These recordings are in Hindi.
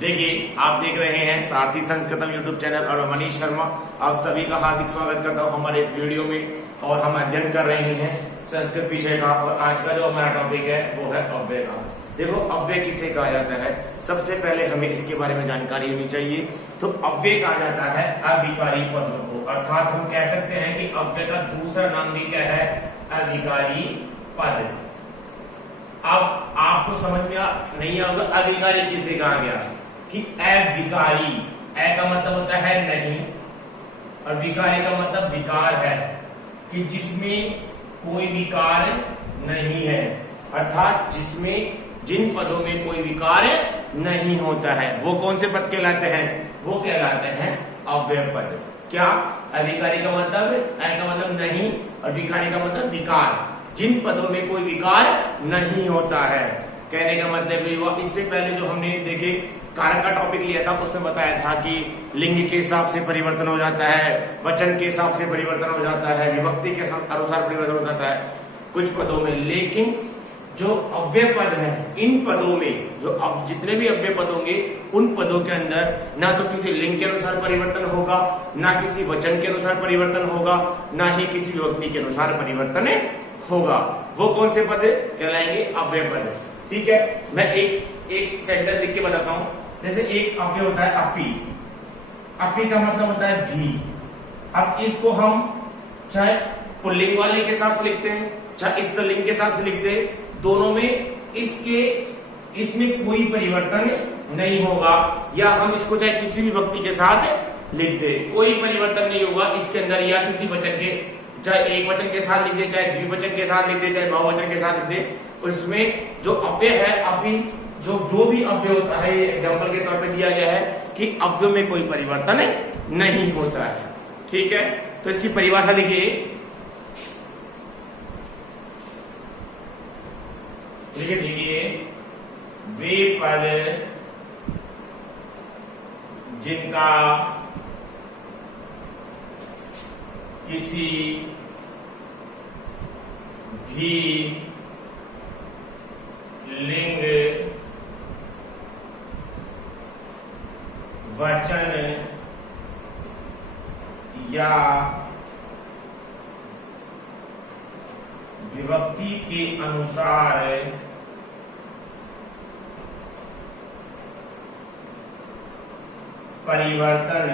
देखिए, आप देख रहे हैं सारथी संस्कृतम यूट्यूब चैनल और मनीष शर्मा। आप सभी का हार्दिक स्वागत करता हूं हमारे इस वीडियो में। और हम अध्ययन कर रहे हैं संस्कृत विषय का, और आज का जो हमारा टॉपिक है वो है अव्यय का। देखो, अव्यय किसे कहा जाता है, सबसे पहले हमें इसके बारे में जानकारी होनी चाहिए। तो अव्यय कहा जाता है अविकारी पदों को, अर्थात हम कह सकते हैं कि अव्यय का दूसरा नाम भी क्या है, अविकारी पद। अब आपको समझ में नहीं आएगा अविकारी किसे कहा गया, कि अविकारी, अ का मतलब होता है नहीं और विकारी का मतलब विकार है, कि जिसमें कोई विकार नहीं है, अर्थात जिसमें जिन पदों में कोई विकार नहीं होता है वो कौन से पद कहलाते हैं, वो कहलाते हैं अव्यय पद। क्या, अविकारी का मतलब, अ का मतलब नहीं और विकारी का मतलब विकार, जिन पदों में कोई विकार नहीं होता है। कहने का मतलब ये हुआ, इससे पहले जो हमने देखे कारक का टॉपिक लिया था उसमें बताया था कि लिंग के हिसाब से परिवर्तन हो जाता है, वचन के हिसाब से परिवर्तन हो जाता है, विभक्ति के अनुसार परिवर्तन हो जाता है कुछ पदों में। लेकिन जो अव्यय पद है, इन पदों में जो अब जितने भी अव्यय पद होंगे उन पदों के अंदर ना तो किसी लिंग के अनुसार परिवर्तन होगा, ना किसी वचन के अनुसार परिवर्तन होगा, ना ही किसी विभक्ति के अनुसार परिवर्तन होगा। वो कौन से पद कहलाएंगे, अव्यय पद। ठीक है, मैं एक सेंटेंस लिख के बताता हूं। जैसे एक अव्यय होता है अपी, अपी का मतलब होता है भी। अब इसको हम चाहे पुल्लिंग वाले के साथ लिखते हैं, चाहे स्त्रीलिंग के साथ लिखते हैं, दोनों में इसमें कोई परिवर्तन नहीं होगा। या हम इसको चाहे किसी भी व्यक्ति के साथ लिख दे, कोई परिवर्तन नहीं होगा इसके अंदर। या किसी वचन के, चाहे एक वचन के साथ लिख दे, चाहे द्विवचन के साथ लिख दे, चाहे बहुवचन के साथ लिख दे, उसमें जो अव्यय है, अभी जो भी अव्यय होता है, ये एग्जाम्पल के तौर पे दिया गया है कि अव्यय में कोई परिवर्तन नहीं होता है। ठीक है, तो इसकी परिभाषा लिखिए। देखिए, वे पद जिनका किसी भी लिंग, वचन या विभक्ति के अनुसार परिवर्तन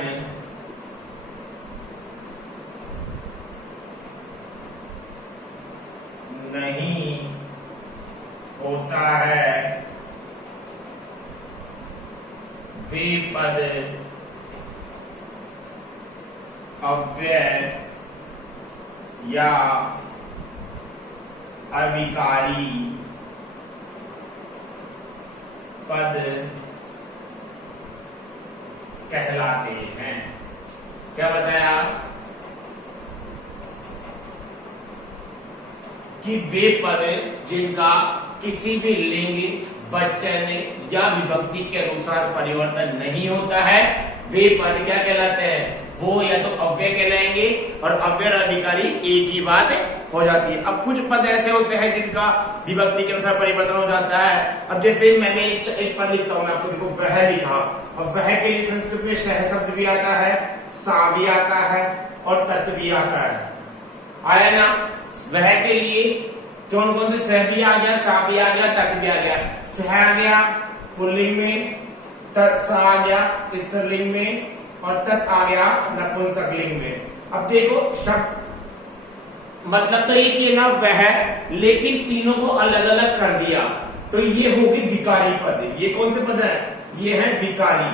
नहीं होता है, वे पद अव्यय या अविकारी पद कहलाते हैं। क्या बताया, कि वे पद जिनका किसी भी लिंग, वचन या विभक्ति के अनुसार परिवर्तन नहीं होता है, वे पद क्या कहलाते हैं, वो या तो अव्यय कहलाएंगे, और अव्यय और अविकारी एक ही बात हो जाती है। अब कुछ पद ऐसे होते हैं जिनका विभक्ति के अनुसार परिवर्तन हो जाता है। अब जैसे मैंने एक पद लिखता हूं, आपको देखो वह लिखा, और वह के लिए संस्कृत में सह शब्द भी आता है, सा भी आता है और तत् भी आता है। आया ना, वह के लिए कौन कौन से सह भी आ गया, सा भी आ गया, तत् भी आ गया। सह आ गया पुल्लिंग में, सा आ गया स्त्रीलिंग में, और तत् आ गया नपुंसकलिंग में। अब देखो शब्द मतलब तो एक ही ना वह, लेकिन तीनों को अलग अलग कर दिया, तो ये होगी विकारी पद। ये कौन से पद है, ये है विकारी।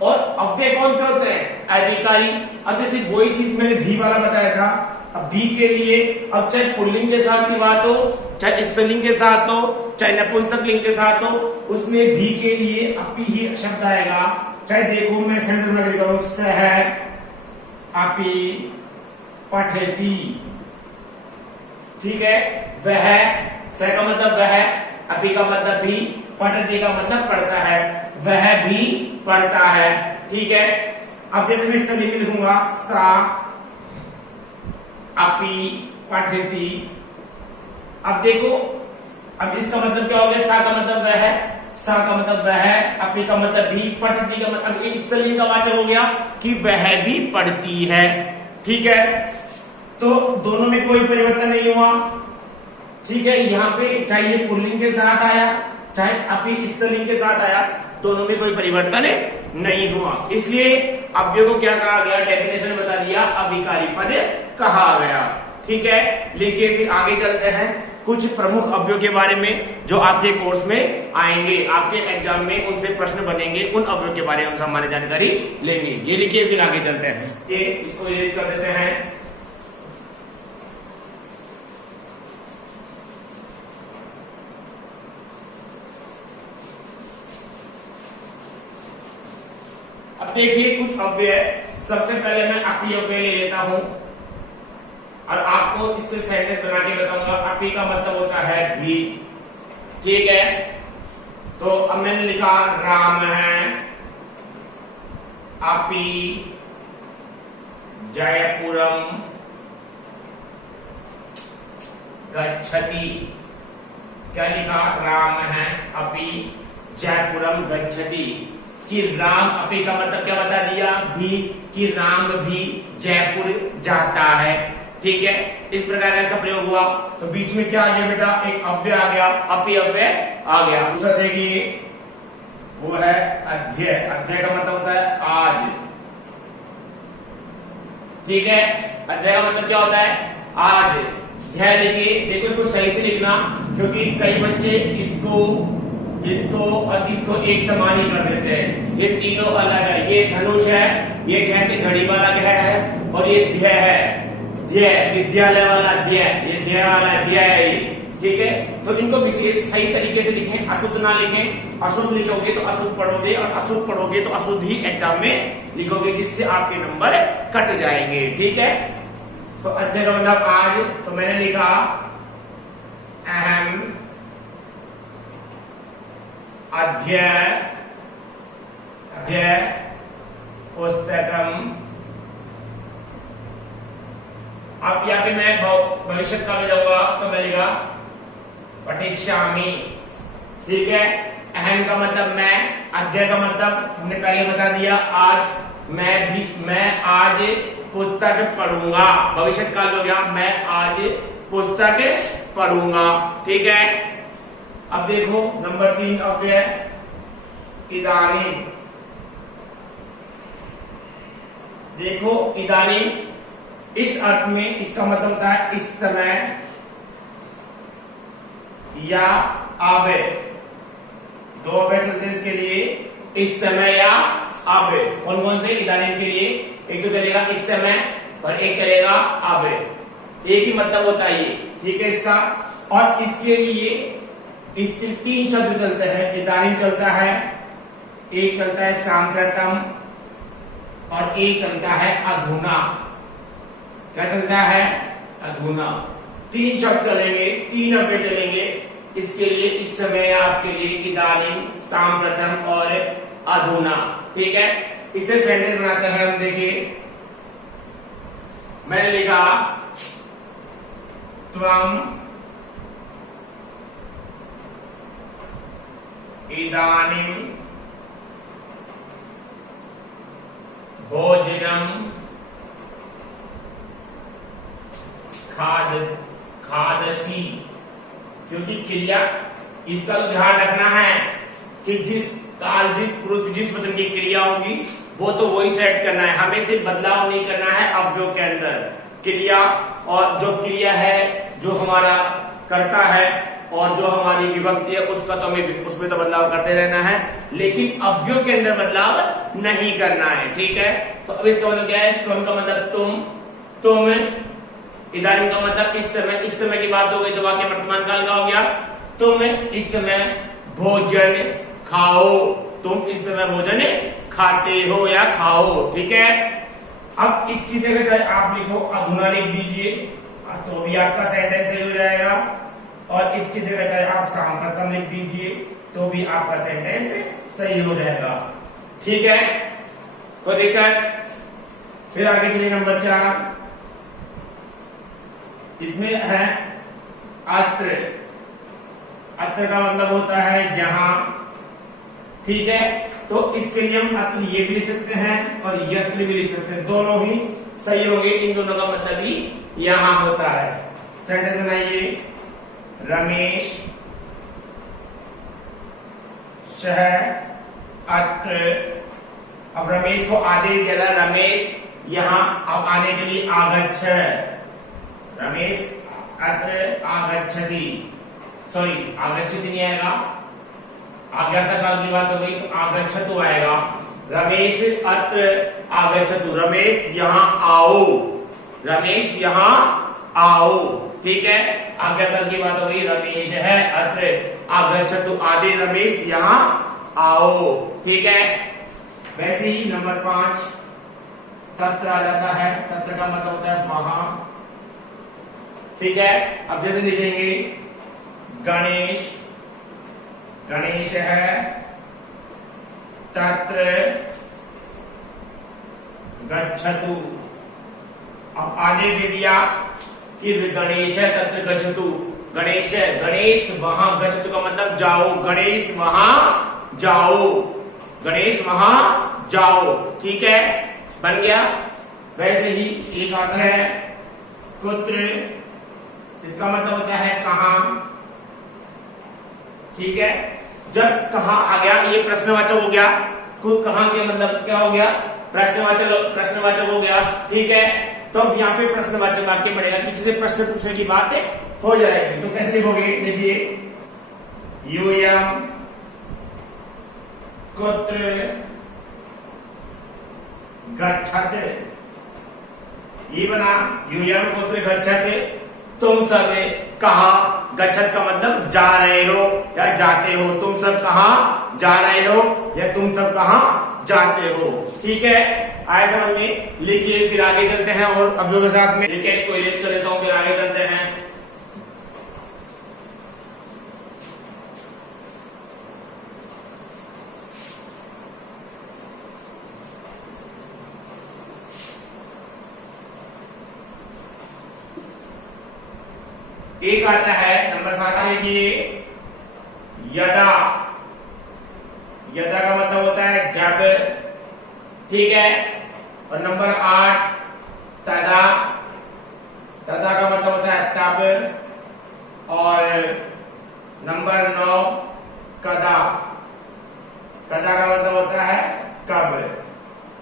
और अव्यय कौन से होते हैं, अविकारी। अब जैसे वही चीज मैंने भी वाला बताया था, अब भी के लिए अब चाहे पुल्लिंग के साथ की बात हो, चाहे स्त्रीलिंग के साथ हो, चाहे नपुंसकलिंग के साथ हो, उसमें भी के लिए अपी ही शब्द आएगा। चाहे देखो मैं सेंटर में लिखा हूं, सह अपी पठती। ठीक है, वह, सह का मतलब वह, अपी का मतलब भी, पठती का मतलब पढ़ता है, वह भी पढ़ता है। ठीक है, अब जैसे मैं स्त्रीलिंग में लिखूंगा, सा अपी पठती। अब देखो, अब इसका मतलब क्या हो गया, सा का मतलब वह है, सा का मतलब वह, अपी का मतलब भी, पठती का मतलब, ये स्त्रीलिंग का वाचक हो गया कि वह भी पढ़ती है। ठीक है, तो दोनों में कोई परिवर्तन नहीं हुआ। ठीक है, यहाँ पे चाहे ये पुल्लिंग के साथ आया चाहे अपी स्त्रीलिंग के साथ आया, दोनों में कोई परिवर्तन नहीं हुआ, इसलिए अव्यय को क्या कहा गया, डेफिनेशन बता दिया, अभिकारी पद कहा गया। ठीक है, लिखिए फिर आगे चलते हैं कुछ प्रमुख अव्ययों के बारे में जो आपके कोर्स में आएंगे, आपके एग्जाम में उनसे प्रश्न बनेंगे, उन अव्ययों के बारे में हम सामान्य जानकारी लेंगे। ये लिखिए फिर आगे चलते हैं, ये इसको इरेज कर देते हैं। अब देखिए कुछ अव्यय, सबसे पहले मैं अपी अव्यय ले लेता हूं और आपको इससे सेंटेंस बना के बताऊंगा। अपी का मतलब होता है भी। ठीक है, तो अब मैंने लिखा राम है अपी जयपुरम गच्छति। क्या लिखा, राम है अपी जयपुरम गच्छति, कि राम, अपी का मतलब क्या बता दिया, भी, कि राम भी जयपुर जाता है। ठीक है, इस प्रकार का इसका प्रयोग हुआ। तो बीच में क्या आ गया बेटा, एक अव्यय आ गया, अपी अव्यय आ गया। दूसरा देखिए वो है अध्यय। अध्यय का मतलब होता है आज। ठीक है, अध्यय का मतलब क्या होता है, आज। ध्यान देखिए, देखो इसको सही से लिखना, क्योंकि कई बच्चे इसको और इसको एक समान ही कर देते हैं। ये तीनों अलग है, ये धनुष है, ये कैसे घड़ी वाला ग्रह है, और ये ध्यय है, ध्यय विद्यालय वाला ध्यय, ये ध्यय वाला ध्यय है। ठीक है, तो इनको विशेष सही तरीके से लिखें, अशुद्ध ना लिखें। अशुद्ध लिखोगे तो अशुद्ध पढ़ोगे, और अशुद्ध पढ़ोगे तो अशुद्ध ही एग्जाम में लिखोगे, जिससे आपके नंबर कट जाएंगे। ठीक है, तो अध्यय का मतलब आज, तो मैंने लिखा अहम अध्यय पुस्तकम। अब यहाँ पे मैं भविष्य काल में जाऊंगा, तो मैं लिखा पठिष्यामि। ठीक है, अहम का मतलब मैं, अध्यय का मतलब हमने पहले बता दिया आज, मैं आज पुस्तक पढ़ूंगा। भविष्य काल हो गया, मैं आज पुस्तक पढ़ूंगा। ठीक है, अब देखो नंबर 3 अव्यय इदानीं। देखो इदानीं इस अर्थ में इसका मतलब होता है इस समय या अब। दो अव्यय चलते हैं इसके लिए, इस समय या अब। कौन कौन से, इदानीं के लिए एक तो चलेगा इस समय और एक चलेगा अब, एक ही मतलब होता है ये। ठीक है, इसका, और इसके लिए इसके 3 शब्द चलते हैं। इदानीं चलता है, एक चलता है सांप्रतम, और एक चलता है अधुना। क्या चलता है, अधुना। 3 शब्द चलेंगे, 3 अव्यय चलेंगे इसके लिए, इस समय आपके लिए इदानीं, सांप्रतम और अधुना। ठीक है, इससे सेंटेंस बनाते हैं हम। देखिए मैंने लिखा त्वम इदानीं भोजनम खादसी। क्योंकि क्रिया, इसका तो ध्यान रखना है कि जिस काल, जिस पुरुष, जिस वचन की क्रिया होगी वो तो वही सेट करना है, हमें सिर्फ बदलाव नहीं करना है अव्ययों के अंदर। क्रिया, और जो क्रिया है जो हमारा करता है और जो हमारी विभक्ति है उसका तो हमें उसमें तो बदलाव करते रहना है, लेकिन अव्ययों के अंदर बदलाव नहीं करना है। ठीक है, तो अब इसका मतलब क्या है, तुम का मतलब तुम, इदानीं का मतलब इस समय, इस समय की बात हो गई तो वाक्य वर्तमान काल का हो गया। तुम इस समय भोजन खाओ, तुम इस समय भोजन खाते हो या खाओ। ठीक है, अब इसकी जगह चाहे आप लिखो अधुना लिख दीजिए तो भी आपका सेंटेंस सही हो जाएगा, और इसकी जगह चाहे आप सांप्रतम लिख दीजिए तो भी आपका सेंटेंस सही हो जाएगा। ठीक है, कोई दिक्कत। फिर आगे चलिए नंबर 4, इसमें है अत्र। अत्र का मतलब होता है यहाँ, ठीक है, तो इसके लिए हम अत्र ये भी लिख सकते हैं और यत्र भी लिख सकते हैं, दोनों ही सही होंगे। इन दोनों का मतलब ही यहां होता है। सेंटेंस बनाइए, रमेश शह अत्र। अब रमेश को आदेश दिया, रमेश यहां अब आने के लिए आगच्छ, रमेश अत्र आगच्छति, सॉरी आगच्छति नहीं आएगा, आज्ञाता काल की बात हो गई तो आगच्छतु आएगा। रमेश अत्र आगच्छतु, रमेश यहां आओ, रमेश यहां आओ, ठीक है। आज्ञाता की बात हो गई, रमेश है अत्र आगच्छतु, आदि रमेश यहां आओ, ठीक है। वैसे ही नंबर 5 तत्र आ जाता है, तत्र का मतलब होता है वहां, ठीक है। अब जैसे लिखेंगे गणेश, गणेश है तत्र गच्छतु। अब आगे दे दिया कि गणेश है तत्र गच्छतु, गणेश है, गणेश वहां, गच्छतु का मतलब जाओ, गणेश वहां जाओ, गणेश वहां जाओ, ठीक है, बन गया। वैसे ही एक आता है कुत्र, इसका मतलब होता है कहां, ठीक है। जब कहां आ गया ये प्रश्नवाचक हो गया, कहां के मतलब क्या हो गया, प्रश्नवाचक हो गया, ठीक है। तो अब यहाँ पे प्रश्नवाचक वाक्य पड़ेगा, किसी से प्रश्न पूछने की बात हो जाएगी, तो कैसे लिखोगे, देखिए यूयम कुत्र गच्छते, ये बना यूयम कुत्र गच्छते, तुम सब कहां, गच्छत का मतलब जा रहे हो या जाते हो, तुम सब कहां जा रहे हो या तुम सब कहां जाते हो, ठीक है। आए समझ में, लिखिए फिर आगे चलते हैं और अभियोग के साथ में देखिए, इसको इरेज कर देता हूं, फिर आगे चलते हैं। एक आता है नंबर 7 लिखिए यदा, यदा का मतलब होता है जब, ठीक है। और नंबर 8 तदा, तदा का मतलब होता है तब। और नंबर 9 कदा, कदा का मतलब होता है कब,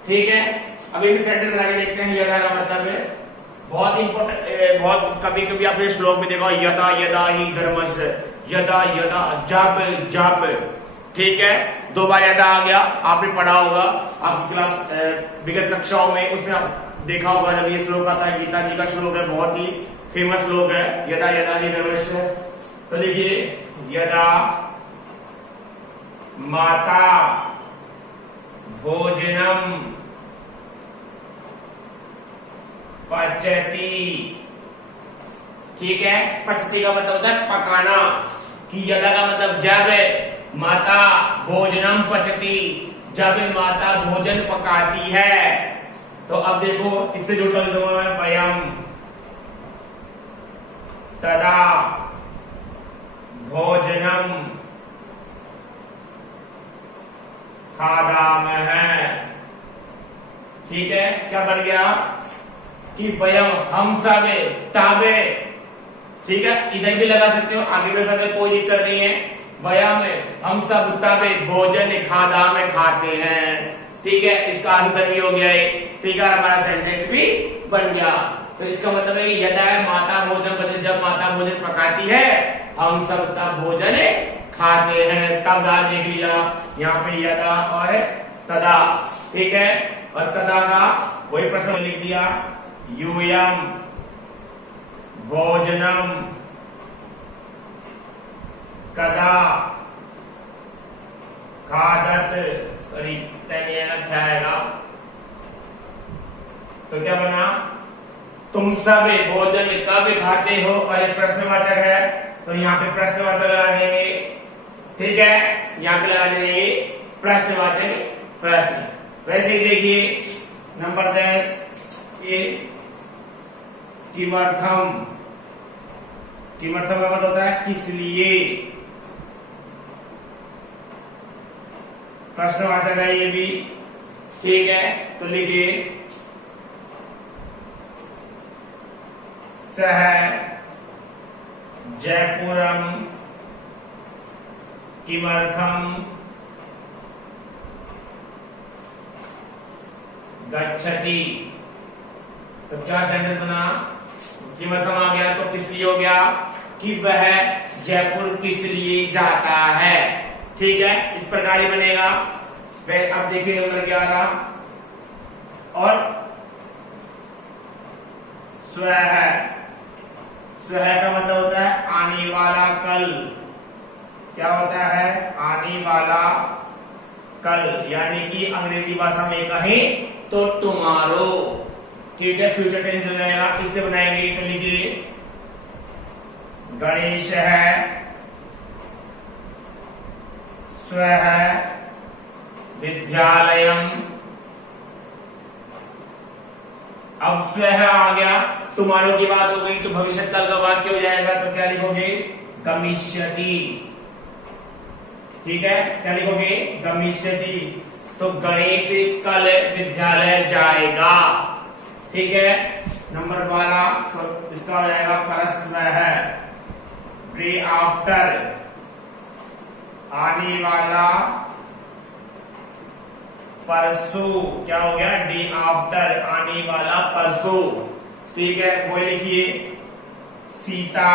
ठीक है। अब एक सेंटेंस बना के देखते हैं, यदा का मतलब है बहुत इंपॉर्टेंट, बहुत कभी कभी आपने श्लोक में देखा, यदा यदा ही धर्मस्य, यदा यदा जब जब, ठीक है। 2 बार यदा आ गया, आपने पढ़ा होगा आपकी क्लास विगत कक्षाओं में, उसमें आप देखा होगा जब ये श्लोक आता है, गीता जी का श्लोक है, बहुत ही फेमस श्लोक है, यदा यदा ही धर्मस्य। तो देखिए यदा माता भोजनम पचती, ठीक है। पचती का मतलब होता है पकाना, कि यदा का मतलब जब माता भोजनम पचती, जब माता भोजन पकाती है। तो अब देखो इससे जुड़ कर दूंगा मैं, वयम तदा भोजनम खादामः, ठीक है। क्या बन गया कि वयम हम सब ताबे, ठीक है। इधर भी लगा सकते हो, आगे भी लगा सकते हो, कोई दिक्कत नहीं है। वयम हम सब ताबे भोजन खादा में खाते हैं, ठीक है। इसका आंसर भी हो गया है, ठीक है, हमारा सेंटेंस भी बन गया। तो इसका मतलब है यदा माता भोजन, जब माता भोजन पकाती है हम सब तब भोजन खाते हैं। तब दा देख लिया, यहाँ पे यदा और तदा, ठीक है। और तदा का वही प्रश्न लिख दिया, यूयम भोजनम कदा खादत, सॉरी क्या आएगा, तो क्या बना, तुम सब भोजन कब खाते हो, और एक प्रश्नवाचक है तो यहाँ पे प्रश्नवाचक लगा देंगे, ठीक है। यहाँ पे लगा देंगे प्रश्नवाचक प्रश्न। वैसे ही देखिए नंबर 10 ये किमर्थम, किमर्थम का मतलब होता है किस लिए, प्रश्नवाचक है ये भी, ठीक है। तो लिखिए सह जयपुरम किमर्थम गच्छति। तो क्या सेंटेंस बना, किमर्थम आ गया तो किस लिए हो गया कि वह जयपुर किस लिए जाता है, ठीक है। इस प्रकार ही बनेगा। वह अब देखिए नंबर 11 और स्वह। स्वह का मतलब होता है आने वाला कल। क्या होता है, आने वाला कल, यानी कि अंग्रेजी भाषा में कहें तो टुमारो, ठीक है। फ्यूचर टेंस हो जाएगा, इससे बनाएंगे। तो लिखिए गणेश है स्वह विद्यालयम। अब स्वह आ गया, टुमारो की बात हो गई तो भविष्य काल का वाक्य हो जाएगा। तो क्या लिखोगे, गमिष्यति, ठीक है। क्या लिखोगे, गमिष्यति। तो गणेश कल विद्यालय जाएगा, ठीक है। नंबर 12 इसका हो जाएगा परस्वह, डे आफ्टर, आने वाला परसों। क्या हो गया, डे आफ्टर, आने वाला परसों, ठीक है। वो लिखिए सीता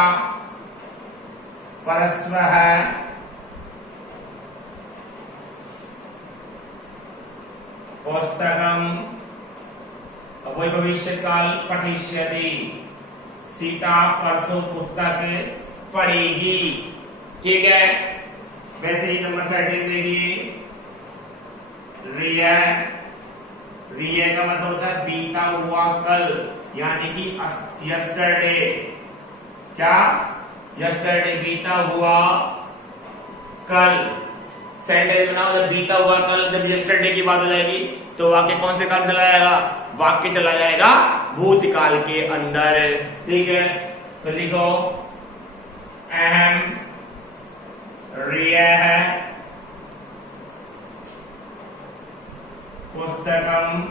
परस्वह पुस्तकम, वही भविष्य काल पठिष्यति, सीता परसों पुस्तक पढ़ेगी, ठीक है। वैसे ही नंबर 13 देखिए रिय। रिय का मतलब होता है बीता हुआ कल, यानी कि यस्टरडे। क्या, यस्टरडे, बीता हुआ कल। सेंटेंस बनाओ, जब बीता हुआ कल, जब यस्टरडे की बात हो जाएगी तो वाक्य कौन से काल चला जाएगा, वाक्य चला जाएगा भूतकाल के अंदर, ठीक है। तो लिखो अहम रिय है पुस्तकम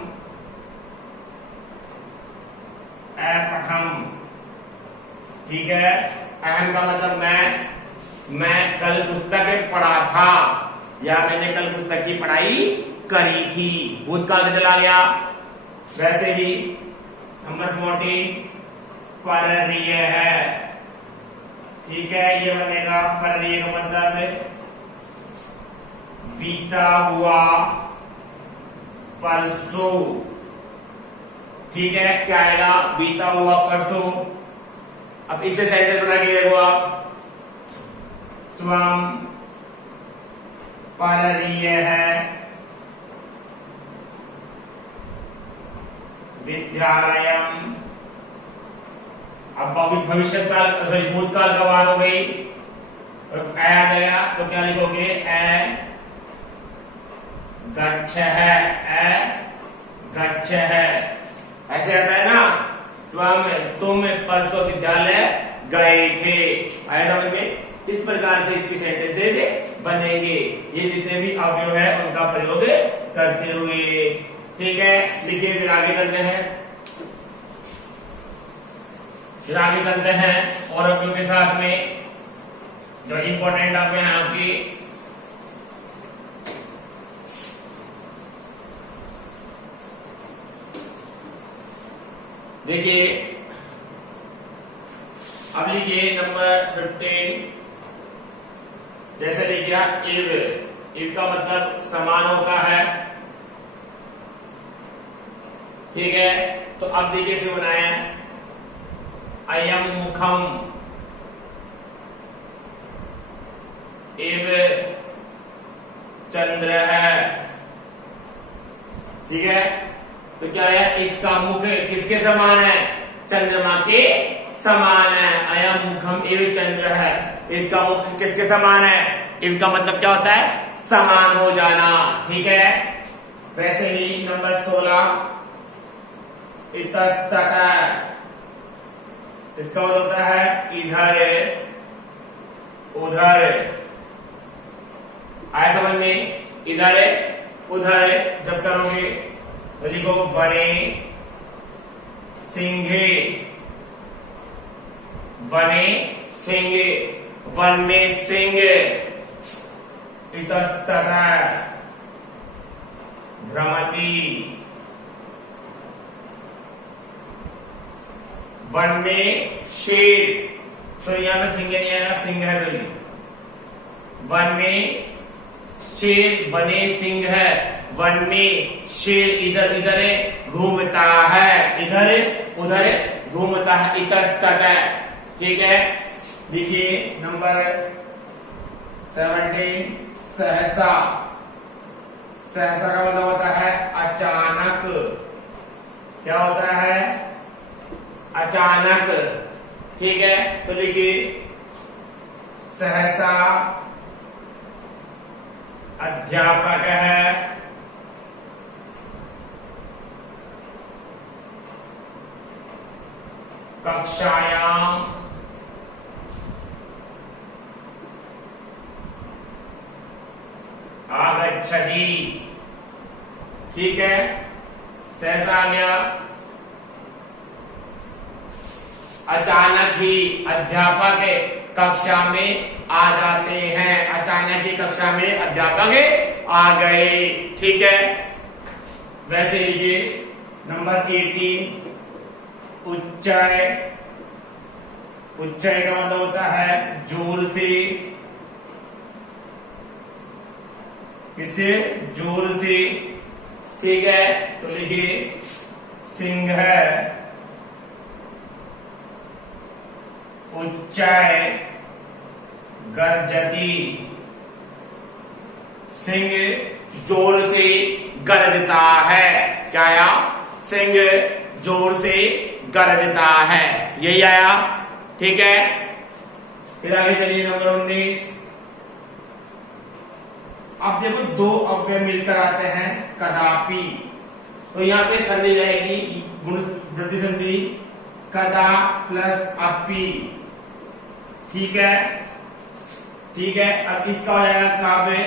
अपठम, ठीक है। अहम का मतलब मैं कल पुस्तक पढ़ा था, या मैंने कल पुस्तक की पढ़ाई करी थी, भूतकाल में चला गया। वैसे ही नंबर 14 पररिय है, ठीक है। ये बनेगा पररिय का मतलब बीता हुआ परसों, ठीक है। क्या आएगा, बीता हुआ परसों। अब इससे सेंटेंस बना के देखो आप, त्वम पररिय है विद्यालयम। अब भविष्य काल, सॉरी भूतकाल का बात हो गई, तो आ गया तो क्या लिखोगे, गच्छ है, गच्छ है, ऐसे आता है ना। तुम परसों विद्यालय गए थे, आया समझ में। इस प्रकार से इसकी सेंटेंसेस बनेंगे, ये जितने भी अवयव है उनका प्रयोग करते हुए, ठीक है। लिखिए फिर आगे चलते हैं, फिर आगे चलते हैं और अवयव के साथ में जो इंपॉर्टेंट अवयव है आपकी, देखिए। अब लिखिए नंबर 15, जैसे लिखिए इव का मतलब समान होता है, ठीक है। तो अब देखिए क्यों बनाया, अयम मुखम इव चंद्र है, ठीक है। तो क्या है, इसका मुख किसके समान है, चंद्रमा के समान है। अयम मुखम इव चंद्र है, इसका मुख किसके समान है, इव का मतलब क्या होता है, समान हो जाना, ठीक है। वैसे ही नंबर 16 इतस्ततः, इसका मतलब होता है इधर उधर, आया समझ में। इधर उधर जब करोगे तो लिखो वने सिंहे, वने सिंह, वन में सिंह, इतस्ततः भ्रमति, वन में शेर, तो यहां पे सिंह नहीं आएगा, सिंह है तो वन में शेर, बने सिंह है, वन में शेर इधर इधर घूमता है, इधर उधर घूमता है, इतस्ततः। ठीक है, देखिए नंबर 17 सहसा, सहसा का मतलब होता है अचानक, क्या होता है अचानक। ठीक है, तो देखिए सहसा अध्यापक है, कक्षायाम आगच्छति। ठीक है, सहसा आ गया, अचानक ही अध्यापक कक्षा में आ जाते हैं, अचानक ही कक्षा में अध्यापक आ गए। ठीक है, वैसे लीजिए नंबर 18 उच्चय, उच्चय का मतलब होता है जोर से, किसे जोर से। ठीक है, तो लिखिए सिंह उच्चय गर्जती, सिंह जोर से गरजता है, क्या आया सिंह जोर से गरजता है, यही आया। ठीक है, फिर आगे चलिए नंबर 19। अब देखो दो अव्यय मिलकर आते हैं कदापि, तो यहां पे संधि रहेगी गुण वृद्धि संधि, कदा प्लस अपि। ठीक है, ठीक है, अब इसका हो जाएगा काव्य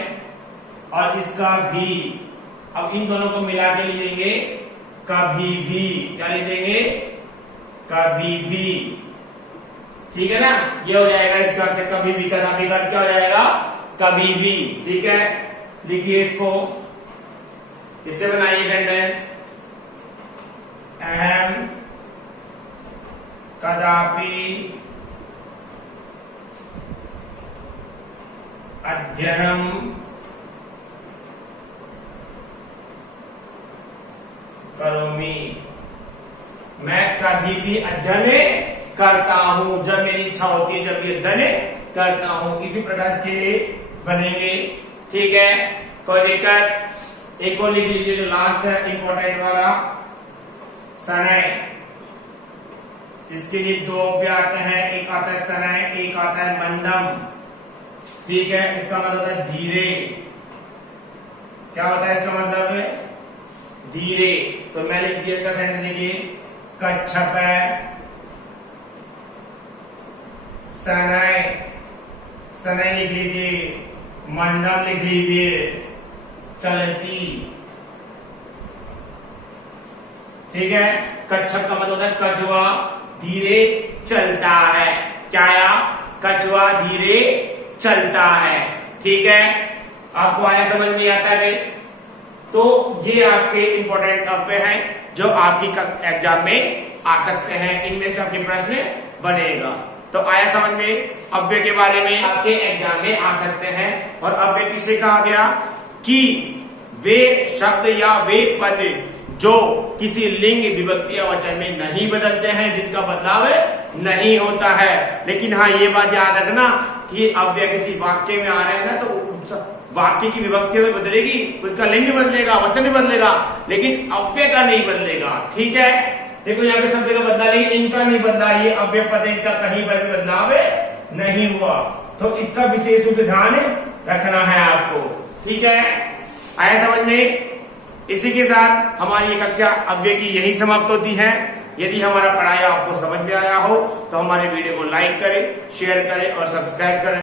और इसका भी, अब इन दोनों को मिला के लिखेंगे कभी भी, क्या लिख देंगे कभी भी। ठीक है ना, ये हो जाएगा इसका अर्थ कभी भी, कदापि का क्या हो जाएगा कभी भी। ठीक है, लिखिए इसको, इससे बनाइए सेंटेंस, अहम कदापि अध्ययनम करोमि, मैं कभी भी अध्ययन करता हूं, जब मेरी इच्छा होती है जब भी अध्ययन करता हूं। इसी प्रकार के बनेंगे। ठीक है, कोई दिक्कत। एक और लिख लीजिए जो लास्ट है इंपॉर्टेंट वाला, शनय। इसके लिए दो अव्यय आते हैं, एक आता है शनय, एक आता है मंदम। ठीक है, इसका मतलब होता है धीरे, क्या होता है इसका मतलब धीरे। तो मैं लिख दिया इसका सेंटेंस, देखिए कच्छप शनय, शनय लिख लीजिए, मंदम लिख लीजिए, चलती। ठीक है, कच्छप का मतलब होता है कछुआ धीरे चलता है, क्या आया कछुआ धीरे चलता है। ठीक है, आपको आया समझ नहीं आता है? तो ये आपके इंपॉर्टेंट अव्यय हैं जो आपकी एग्जाम में आ सकते हैं, इनमें से आपके प्रश्न बनेगा। तो आया समझ में, अव्यय के बारे में आपके एग्जाम में आ सकते हैं। और अव्यय किसे कहा गया कि वे शब्द या वे पद जो किसी लिंग विभक्ति या वचन में नहीं बदलते हैं, जिनका बदलाव नहीं होता है। लेकिन हाँ, ये बात याद रखना कि अव्यय किसी वाक्य में आ रहे हैं ना, तो वाक्य की विभक्ति तो बदलेगी, उसका लिंग भी बदलेगा, वचन भी बदलेगा, लेकिन अव्यय का नहीं बदलेगा। ठीक है, देखो यहाँ पे सब जगह बदला, लेकिन इनका नहीं बदला, ये अव्यय पद इनका कहीं पर भी बदलाव नहीं हुआ। तो इसका विशेष रूप से ध्यान रखना है आपको। ठीक है, आया समझ में? इसी के साथ हमारी कक्षा अव्यय की यही समाप्त होती है। यदि हमारा पढ़ाई आपको समझ में आया हो तो हमारे वीडियो को लाइक करें, शेयर करें और सब्सक्राइब करें।